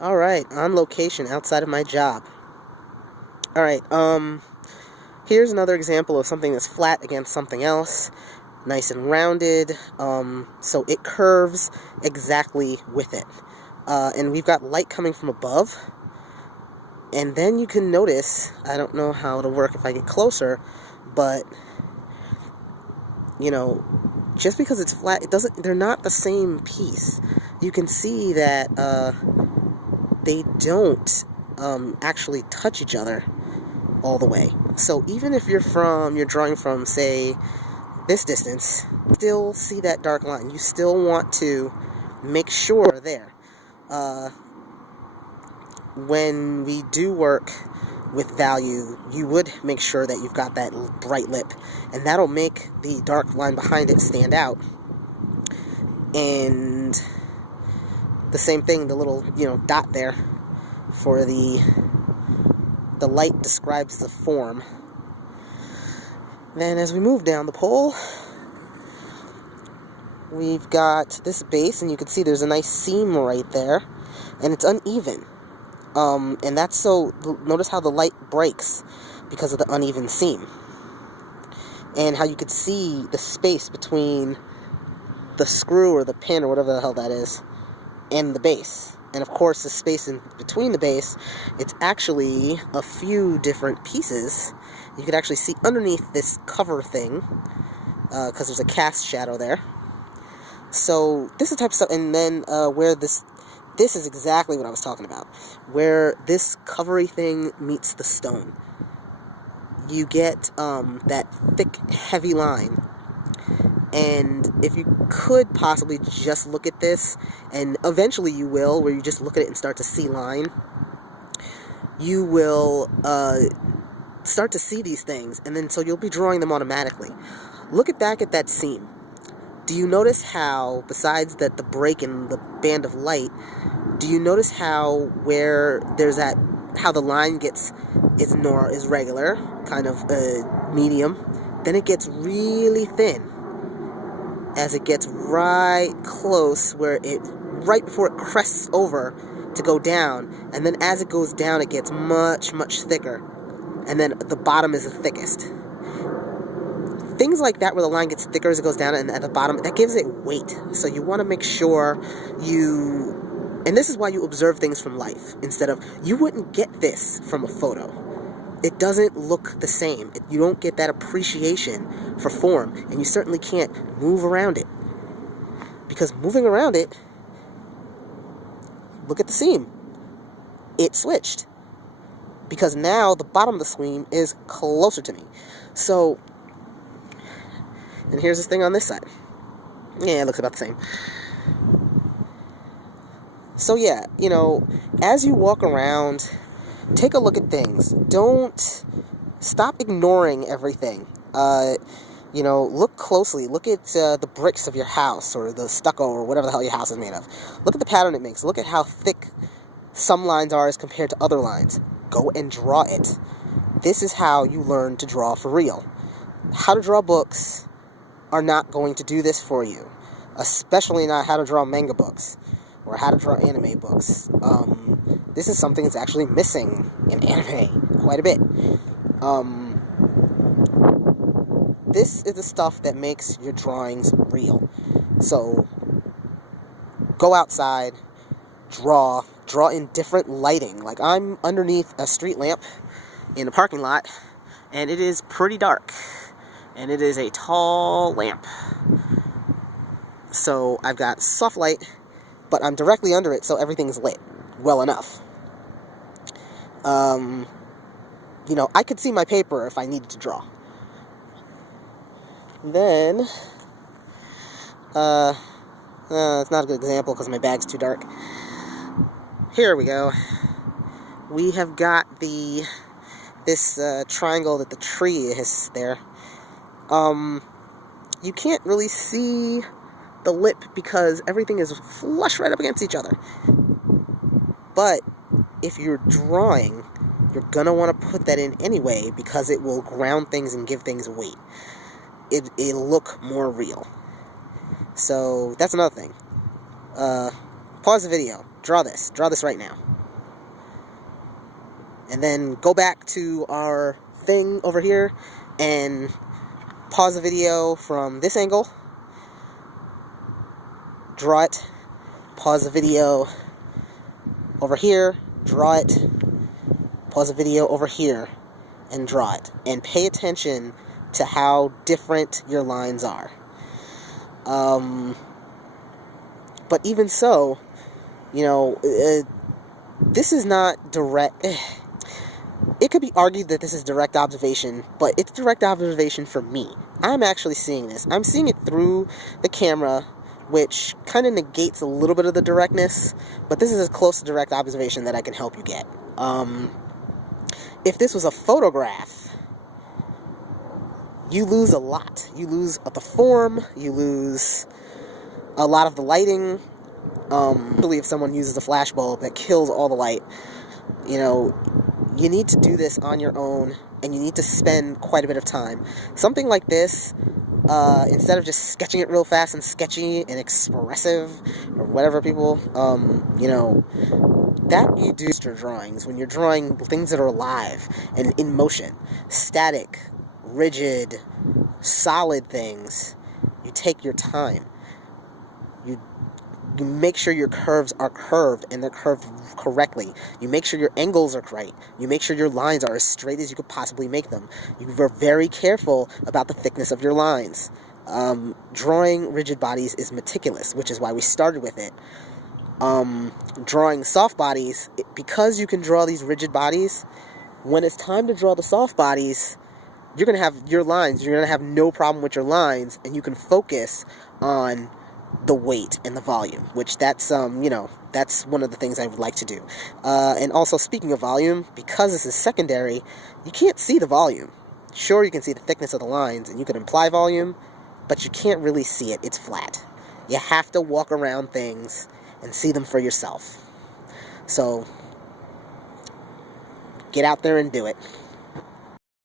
Alright, on location outside of my job. Alright, here's another example of something that's flat against something else. Nice and rounded, so it curves exactly with it. And we've got light coming from above. And then you can notice, I don't know how it'll work if I get closer, but, you know, just because it's flat, they're not the same piece. You can see that, they don't actually touch each other all the way. So even if you're drawing from, say, this distance, still see that dark line. You still want to make sure there. When we do work with value, you would make sure that you've got that bright lip, and that'll make the dark line behind it stand out. And the same thing, the little, dot there for the light describes the form. Then as we move down the pole, we've got this base, and you can see there's a nice seam right there, and it's uneven. And that's notice how the light breaks because of the uneven seam. And how you could see the space between the screw or the pin or whatever the hell that is and the base. And of course, the space in between the base, it's actually a few different pieces. You could actually see underneath this cover thing, because there's a cast shadow there. So this is the type of stuff, and then where this is exactly what I was talking about, where this covery thing meets the stone. You get that thick, heavy line. And if you could possibly just look at this, and eventually you will, where you just look at it and start to see line, you will start to see these things, and then so you'll be drawing them automatically. Look back at that seam. Do you notice how, besides the break in the band of light, do you notice how where there's how the line is regular, kind of medium, then it gets really thin as it gets right close right before it crests over to go down, and then as it goes down it gets much, much thicker, and then the bottom is the thickest. Things like that, where the line gets thicker as it goes down, and at the bottom, that gives it weight. So you want to make sure and this is why you observe things from life, instead of, you wouldn't get this from a photo. It doesn't look the same. You don't get that appreciation for form, and you certainly can't move around it. Because moving around it, look at the seam. It switched. Because now the bottom of the seam is closer to me. So, and here's this thing on this side. Yeah, it looks about the same. So yeah, as you walk around, take a look at things. Don't stop ignoring everything. Look closely. Look at the bricks of your house, or the stucco, or whatever the hell your house is made of. Look at the pattern it makes. Look at how thick some lines are as compared to other lines. Go and draw it. This is how you learn to draw for real. How to draw books are not going to do this for you. Especially not how to draw manga books, or how to draw anime books. This is something that's actually missing in anime quite a bit. This is the stuff that makes your drawings real. So, go outside, draw in different lighting. Like, I'm underneath a street lamp in a parking lot, and it is pretty dark. And it is a tall lamp. So, I've got soft light, but I'm directly under it, so everything's lit well enough. I could see my paper if I needed to draw. Then, it's not a good example because my bag's too dark. Here we go. We have got this triangle that the tree is there. You can't really see the lip because everything is flush right up against each other. But if you're drawing, you're gonna want to put that in anyway, because it will ground things and give things weight. It'll look more real. So that's another thing. Pause the video. Draw this right now. And then go back to our thing over here and pause the video from this angle, draw it, pause the video over here, draw it, pause the video over here, and draw it. And pay attention to how different your lines are. But even so, you know, this is not direct. It could be argued that this is direct observation, but it's direct observation for me. I'm actually seeing this. I'm seeing it through the camera, which kind of negates a little bit of the directness, but this is as close to direct observation that I can help you get. If this was a photograph, you lose a lot. You lose the form, you lose a lot of the lighting. Really, if someone uses a flash bulb that kills all the light, you know, you need to do this on your own, and you need to spend quite a bit of time. Something like this, instead of just sketching it real fast and sketchy and expressive, or whatever people, you know, that you do your drawings, when you're drawing things that are alive and in motion, static, rigid, solid things, you take your time. You make sure your curves are curved and they're curved correctly. You make sure your angles are right. You make sure your lines are as straight as you could possibly make them. You are very careful about the thickness of your lines. Drawing rigid bodies is meticulous, which is why we started with it. Drawing soft bodies, because you can draw these rigid bodies, when it's time to draw the soft bodies, you're going to have your lines. You're going to have no problem with your lines, and you can focus on the weight and the volume, which that's, you know, that's one of the things I would like to do. And also, speaking of volume, because this is secondary, you can't see the volume. Sure, you can see the thickness of the lines, and you can imply volume, but you can't really see it. It's flat. You have to walk around things and see them for yourself. So, get out there and do it.